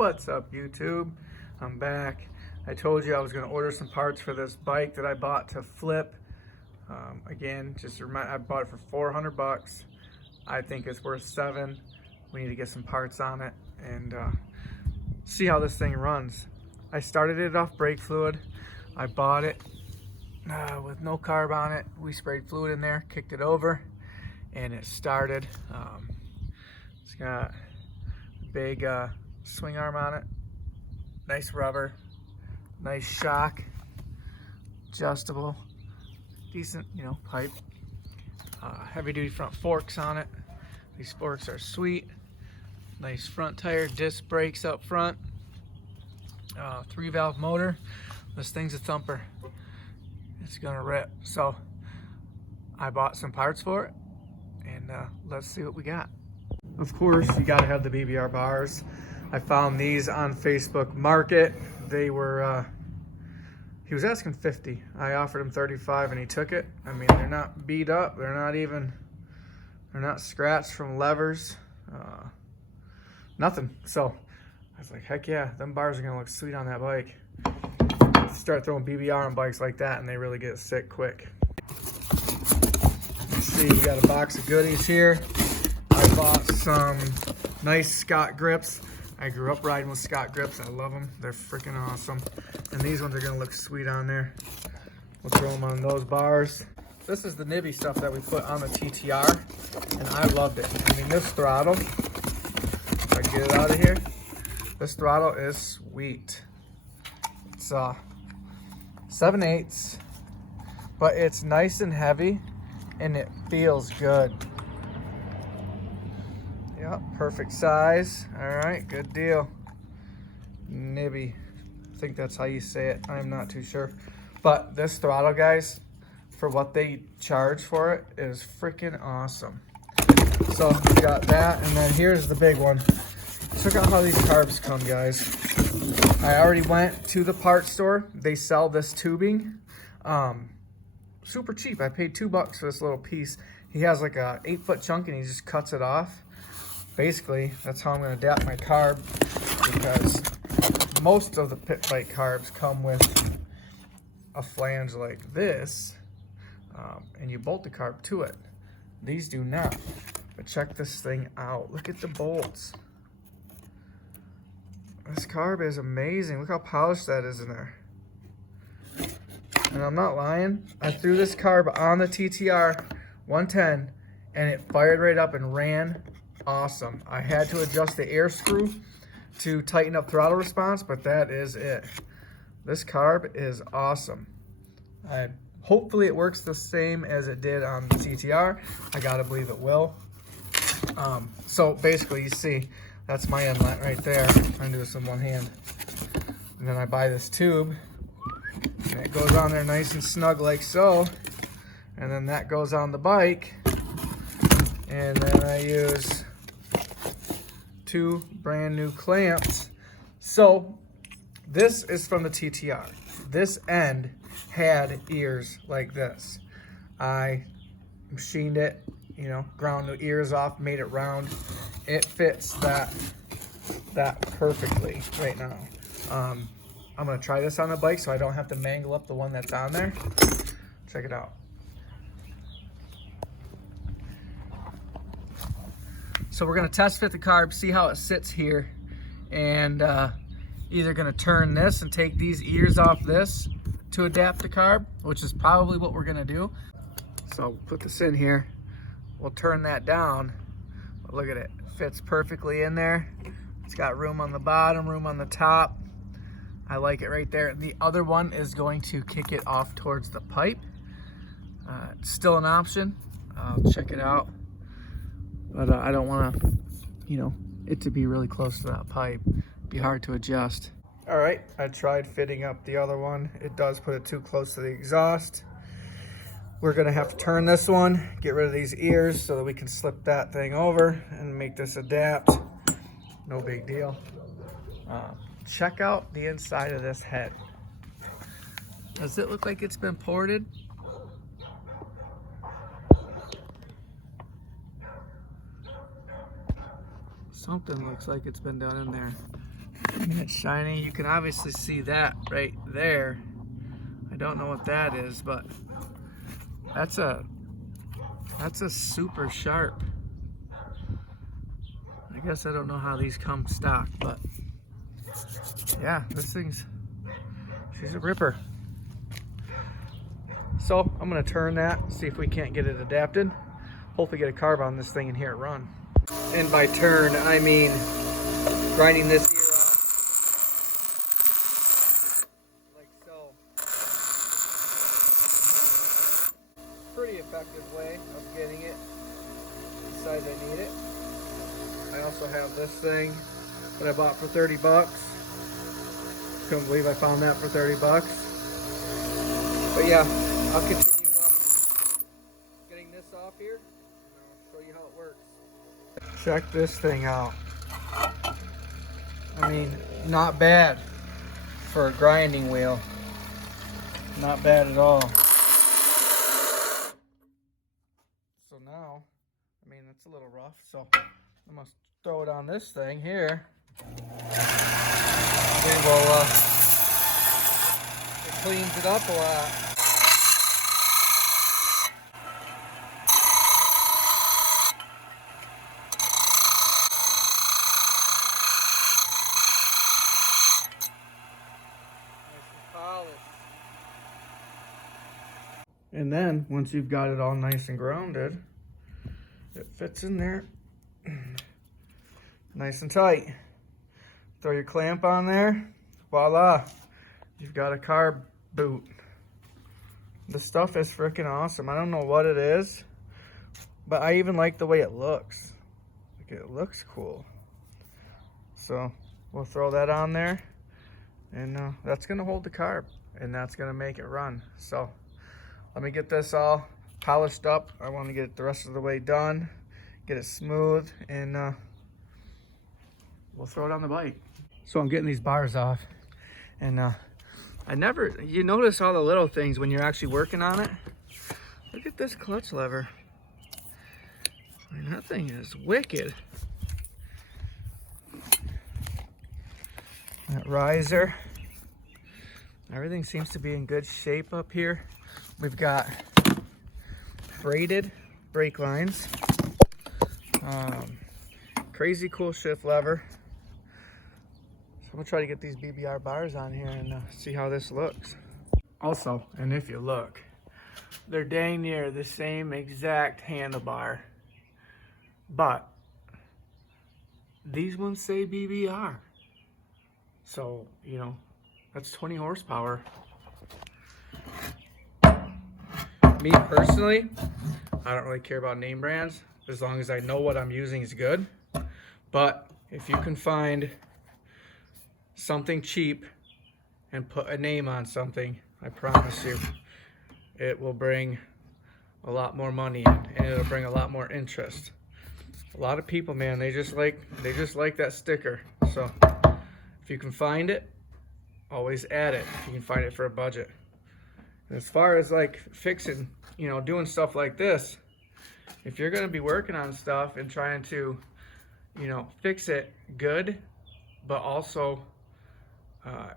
What's up, YouTube? I'm back. I told you I was going to order some parts for this bike that I bought to flip. Again, just remind, I bought it for 400 bucks. I think it's worth $7. We need to get some parts on it and see how this thing runs. I started it off brake fluid. I bought it with no carb on it. We sprayed fluid in there, kicked it over, and it started. It's got a big swing arm on it, nice rubber, nice shock, adjustable, decent, pipe. Heavy duty front forks on it. These forks are sweet. Nice front tire, disc brakes up front. 3-valve motor. This thing's a thumper. It's gonna rip. So I bought some parts for it, and let's see what we got. Of course, you gotta have the BBR bars. I found these on Facebook Market. They were, he was asking 50. I offered him 35 and he took it. I mean, they're not beat up. They're not scratched from levers. Nothing. So I was like, heck yeah, them bars are gonna look sweet on that bike. Start throwing BBR on bikes like that and they really get sick quick. Let's see, we got a box of goodies here. I bought some nice Scott grips. I grew up riding with Scott grips. I love them. They're freaking awesome. And these ones are gonna look sweet on there. We'll throw them on those bars. This is the NIBBi stuff that we put on the TTR, and I loved it. I mean, this throttle, if I can get it out of here, this throttle is sweet. It's 7/8, but it's nice and heavy, and it feels good. Yep, perfect size. All right, good deal. NIBBi, I think that's how you say it. I'm not too sure. But this throttle, guys, for what they charge for it is freaking awesome. So we got that, and then here's the big one. Check out how these carbs come, guys. I already went to the parts store. They sell this tubing, super cheap. I paid $2 for this little piece. He has like a 8-foot chunk and he just cuts it off. Basically, that's how I'm gonna adapt my carb, because most of the PitBike carbs come with a flange like this, and you bolt the carb to it. These do not. But check this thing out. Look at the bolts. This carb is amazing. Look how polished that is in there. And I'm not lying. I threw this carb on the TTR 110 and it fired right up and ran awesome. I had to adjust the air screw to tighten up throttle response, but that is it. This carb is awesome. Hopefully it works the same as it did on the TTR. I gotta believe it will. So basically, you see, that's my inlet right there. I'm gonna do this in one hand. And then I buy this tube, and it goes on there nice and snug like so. And then that goes on the bike. And then I use 2 brand new clamps. So this is from the TTR. This end had ears like this. I machined it, ground the ears off, made it round. It fits that perfectly right now. I'm gonna try this on the bike so I don't have to mangle up the one that's on there. Check it out. So we're gonna test fit the carb, see how it sits here, and either gonna turn this and take these ears off this to adapt the carb, which is probably what we're gonna do. So put this in here. We'll turn that down. But look at it. It fits perfectly in there. It's got room on the bottom, room on the top. I like it right there. The other one is going to kick it off towards the pipe. It's still an option. Check it out. But I don't want to, it to be really close to that pipe. Be hard to adjust. All right, I tried fitting up the other one. It does put it too close to the exhaust. We're gonna have to turn this one, get rid of these ears so that we can slip that thing over and make this adapt. No big deal. Check out the inside of this head. Does it look like it's been ported? Something looks like it's been done in there. It's shiny. You can obviously see that right there. I don't know what that is, but that's a super sharp. I guess I don't know how these come stock, but yeah, she's a ripper. So I'm gonna turn that, see if we can't get it adapted. Hopefully get a carb on this thing and hear it run. And by turn, I mean grinding this ear off like so. Pretty effective way of getting it the size I need it. I also have this thing that I bought for 30 bucks. Couldn't believe I found that for 30 bucks. But yeah, I'll continue getting this off here and I'll show you how it works. Check this thing out. I mean, not bad for a grinding wheel. Not bad at all. So now, I mean, it's a little rough, so I'm gonna throw it on this thing here. It will, it cleans it up a lot. And then once you've got it all nice and grounded, it fits in there nice and tight. Throw your clamp on there, voila, you've got a carb boot. This stuff is freaking awesome. I don't know what it is, but I even like the way it looks. Like, it looks cool. So we'll throw that on there, and that's gonna hold the carb, and that's gonna make it run. So let me get this all polished up. I want to get it the rest of the way done, get it smooth, and we'll throw it on the bike. So I'm getting these bars off, and you notice all the little things when you're actually working on it. Look at this clutch lever. I mean, that thing is wicked. That riser. Everything seems to be in good shape up here. We've got braided brake lines. Crazy cool shift lever. So I'm gonna try to get these BBR bars on here and see how this looks. Also, and if you look, they're dang near the same exact handlebar, but these ones say BBR. So, you know, that's 20 horsepower. Me personally, I don't really care about name brands as long as I know what I'm using is good. But if you can find something cheap and put a name on something, I promise you, it will bring a lot more money in, and it'll bring a lot more interest. A lot of people, man, they just like that sticker. So if you can find it, always add it if you can find it for a budget. And as far as like fixing, you know, doing stuff like this, if you're going to be working on stuff and trying to, you know, fix it good, but also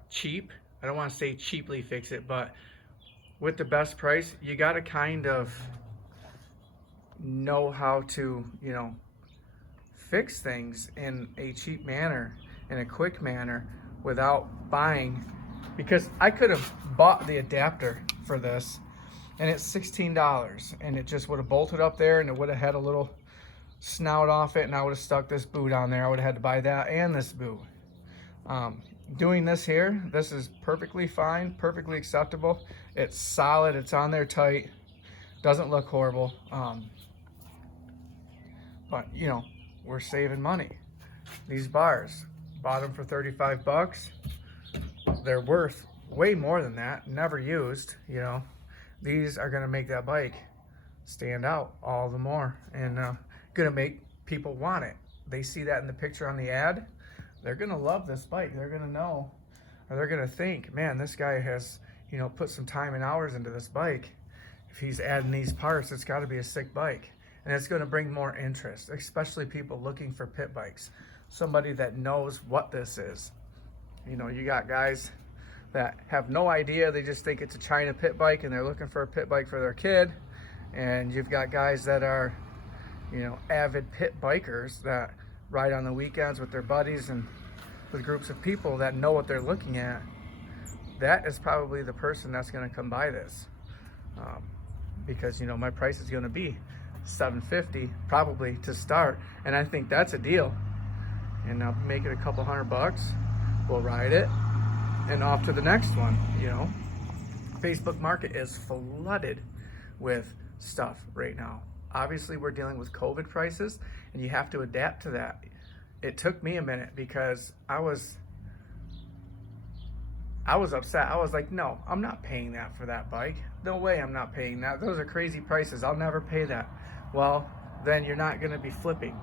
cheap. I don't want to say cheaply fix it, but with the best price, you got to kind of know how to, you know, fix things in a cheap manner, in a quick manner, without buying, because I could have bought the adapter for this and it's $16, and it just would have bolted up there, and it would have had a little snout off it, and I would have stuck this boot on there. I would have had to buy that and this boot. Doing this here, this is perfectly fine, perfectly acceptable. It's solid, it's on there tight, doesn't look horrible. But you know, we're saving money. These bars, bought them for 35 bucks. They're worth way more than that, never used, you know. These are gonna make that bike stand out all the more, and gonna make people want it. They see that in the picture on the ad, they're gonna love this bike. They're gonna know, or they're gonna think, man, this guy has, you know, put some time and hours into this bike. If he's adding these parts, it's gotta be a sick bike. And it's gonna bring more interest, especially people looking for pit bikes. Somebody that knows what this is. You know, you got guys that have no idea. They just think it's a China pit bike and they're looking for a pit bike for their kid. And you've got guys that are, you know, avid pit bikers that ride on the weekends with their buddies and with groups of people that know what they're looking at. That is probably the person that's going to come buy this, because, you know, my price is going to be $750 probably to start, and I think that's a deal. And I'll make it a couple $100. We'll ride it and off to the next one. You know, Facebook market is flooded with stuff right now. Obviously we're dealing with COVID prices and you have to adapt to that. It took me a minute because I was upset. I was like, no, I'm not paying that for that bike. No way I'm not paying that. Those are crazy prices. I'll never pay that. Well, then you're not going to be flipping.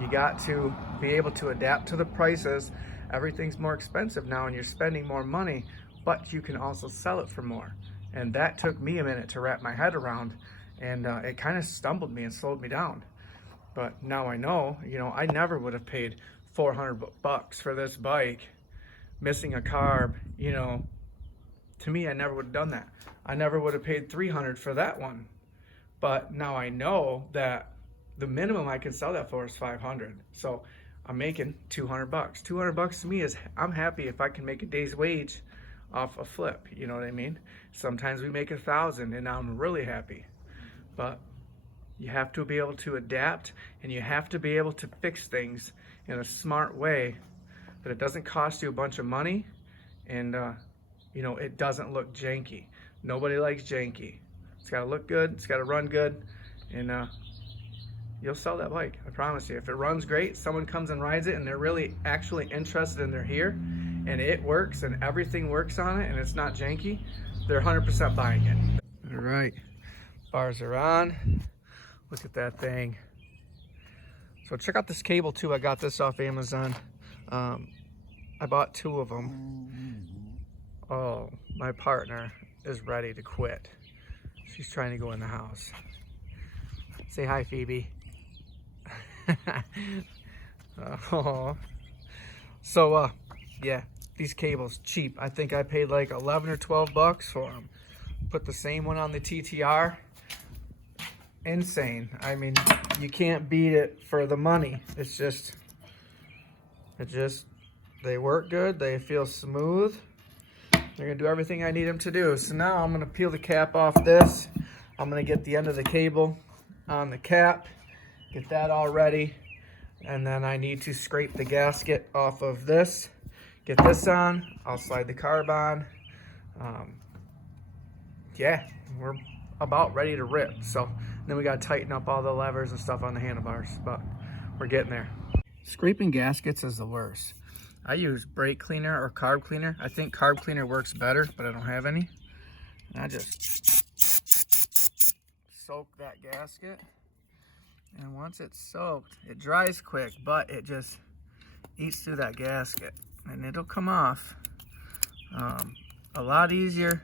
You got to be able to adapt to the prices. Everything's more expensive now and you're spending more money, but you can also sell it for more. And that took me a minute to wrap my head around, and it kind of stumbled me and slowed me down. But now I know, you know, I never would have paid $400 for this bike, missing a carb. You know, to me, I never would have done that. I never would have paid $300 for that one. But now I know that the minimum I can sell that for is $500. So I'm making $200. $200 to me is, I'm happy if I can make a day's wage off a flip. You know what I mean? Sometimes we make 1,000 and I'm really happy. But you have to be able to adapt, and you have to be able to fix things in a smart way that it doesn't cost you a bunch of money, and you know, it doesn't look janky. Nobody likes janky. It's got to look good, it's got to run good, and you'll sell that bike. I promise you. If it runs great, someone comes and rides it and they're really actually interested and they're here and it works and everything works on it and it's not janky, they're 100% buying it. All right, bars are on. Look at that thing. So check out this cable too. I got this off Amazon. I bought 2 of them. Oh, my partner is ready to quit. She's trying to go in the house. Say hi, Phoebe. Oh. So, yeah, these cables cheap. I think I paid like 11 or 12 bucks for them. Put the same one on the TTR. Insane. I mean, you can't beat it for the money. It's just, they work good. They feel smooth. They're gonna do everything I need them to do. So now I'm gonna peel the cap off this. I'm gonna get the end of the cable on the cap, get that all ready, and then I need to scrape the gasket off of this, get this on. I'll slide the carb on. Yeah, we're about ready to rip. So then we got to tighten up all the levers and stuff on the handlebars, but we're getting there. Scraping gaskets is the worst. I use brake cleaner or carb cleaner. I think carb cleaner works better, but I don't have any. And I just soak that gasket, and once it's soaked, it dries quick, but it just eats through that gasket and it'll come off a lot easier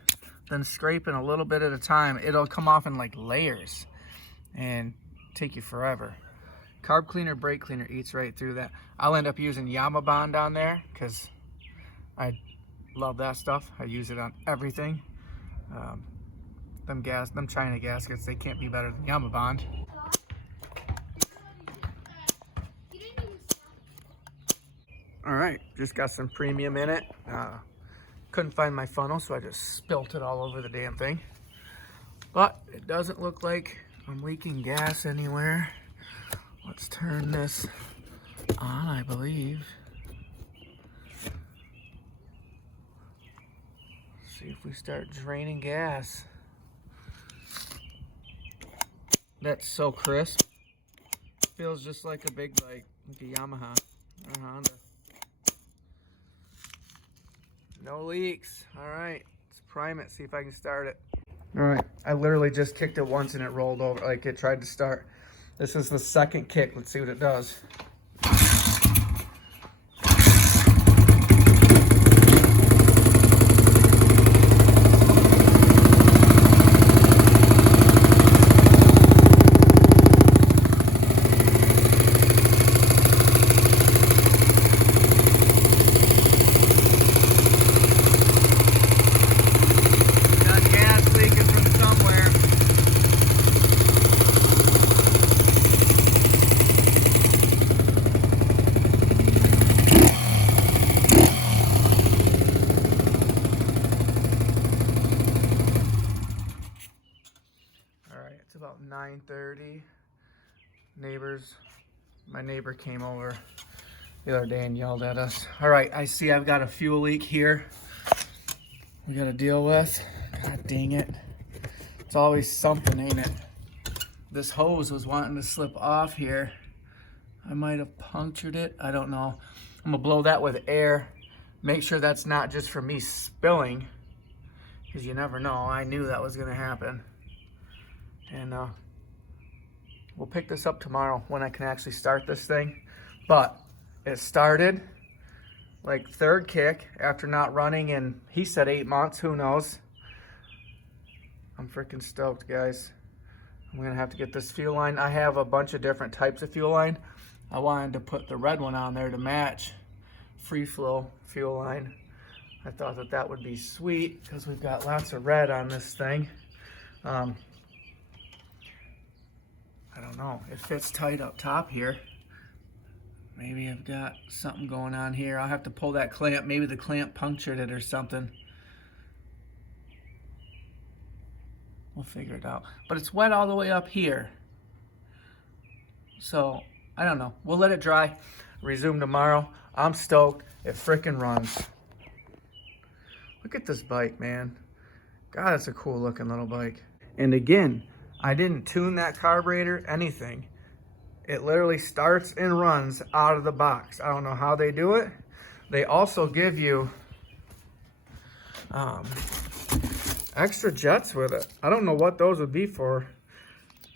than scraping a little bit at a time. It'll come off in like layers and take you forever. Carb cleaner, brake cleaner eats right through that. I'll end up using Bond on there because I love that stuff. I use it on everything. Them China gaskets, they can't be better than Bond. All right, just got some premium in it. Couldn't find my funnel, so I just spilt it all over the damn thing. But it doesn't look like I'm leaking gas anywhere. Let's turn this on, I believe. See if we start draining gas. That's so crisp. Feels just like a big bike, like a Yamaha or Honda. No leaks. All right, let's prime it, see if I can start it. All right, I literally just kicked it once and it rolled over, like it tried to start. This is the second kick. Let's see what it does. 9:30. My neighbor came over the other day and yelled at us. All right, I see I've got a fuel leak here we got to deal with. God dang it. It's always something, ain't it? This hose was wanting to slip off here. I might have punctured it. I don't know. I'm gonna blow that with air. Make sure that's not just for me spilling, because you never know. I knew that was gonna happen. And we'll pick this up tomorrow when I can actually start this thing. But it started like third kick after not running in, he said 8 months, who knows. I'm freaking stoked, guys. I'm gonna have to get this fuel line. I have a bunch of different types of fuel line. I wanted to put the red one on there to match free flow fuel line. I thought that that would be sweet because we've got lots of red on this thing. I don't know, it fits tight up top here. Maybe I've got something going on here. I'll have to pull that clamp. Maybe the clamp punctured it or something. We'll figure it out. But it's wet all the way up here. So, I don't know. We'll let it dry. Resume tomorrow. I'm stoked. It frickin' runs. Look at this bike, man. God, it's a cool looking little bike. And again, I didn't tune that carburetor, anything. It literally starts and runs out of the box. I don't know how they do it. They also give you extra jets with it. I don't know what those would be for.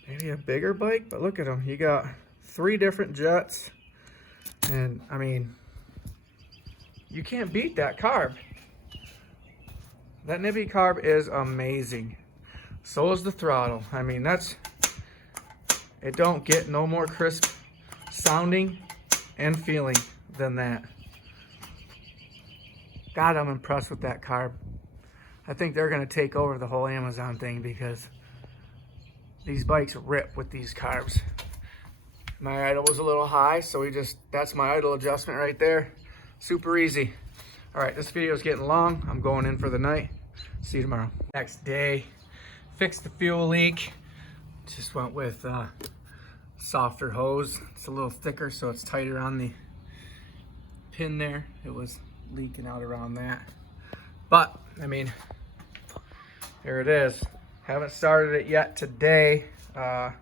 Maybe a bigger bike, but look at them. You got 3 different jets. And I mean, you can't beat that carb. That NIBBi Carb is amazing. So is the throttle. I mean, it don't get no more crisp sounding and feeling than that. God, I'm impressed with that carb. I think they're gonna take over the whole Amazon thing because these bikes rip with these carbs. My idle was a little high, so that's my idle adjustment right there. Super easy. All right, this video is getting long. I'm going in for the night. See you tomorrow. Next day, fixed the fuel leak. Just went with softer hose. It's a little thicker, so it's tighter on the pin there. It was leaking out around that. But, I mean, there it is. Haven't started it yet today. I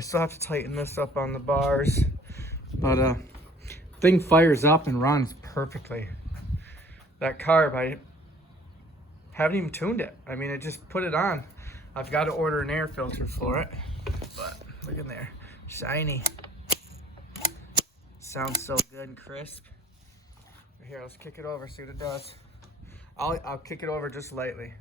still have to tighten this up on the bars. But thing fires up and runs perfectly. That carb, I haven't even tuned it. I mean, I just put it on. I've got to order an air filter for it. But look in there, shiny. Sounds so good and crisp. Here, let's kick it over, see what it does. I'll kick it over just lightly.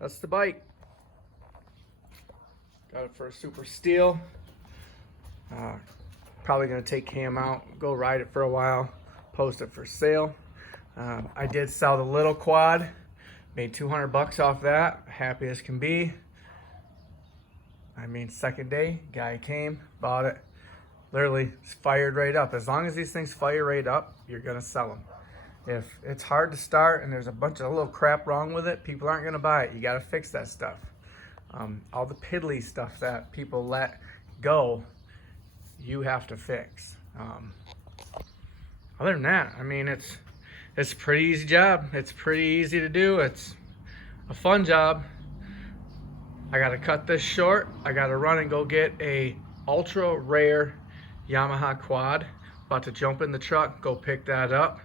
That's the bike. Got it for a super steal. Probably gonna take Cam out, go ride it for a while, post it for sale. I did sell the little quad, made 200 bucks off that, happy as can be. I mean, second day, guy came, bought it, literally fired right up. As long as these things fire right up, you're gonna sell them. If it's hard to start and there's a bunch of little crap wrong with it, people aren't gonna buy it. You gotta fix that stuff. All the piddly stuff that people let go, you have to fix. Other than that, I mean, it's a pretty easy job. It's pretty easy to do. It's a fun job. I gotta cut this short. I gotta run and go get a ultra rare Yamaha quad. About to jump in the truck, go pick that up.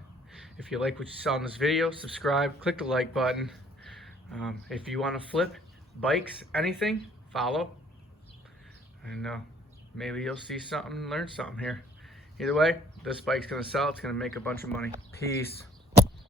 If you like what you saw in this video, subscribe, click the like button. If you want to flip bikes, anything, follow. And maybe you'll see something, learn something here. Either way, this bike's gonna sell. It's gonna make a bunch of money. Peace.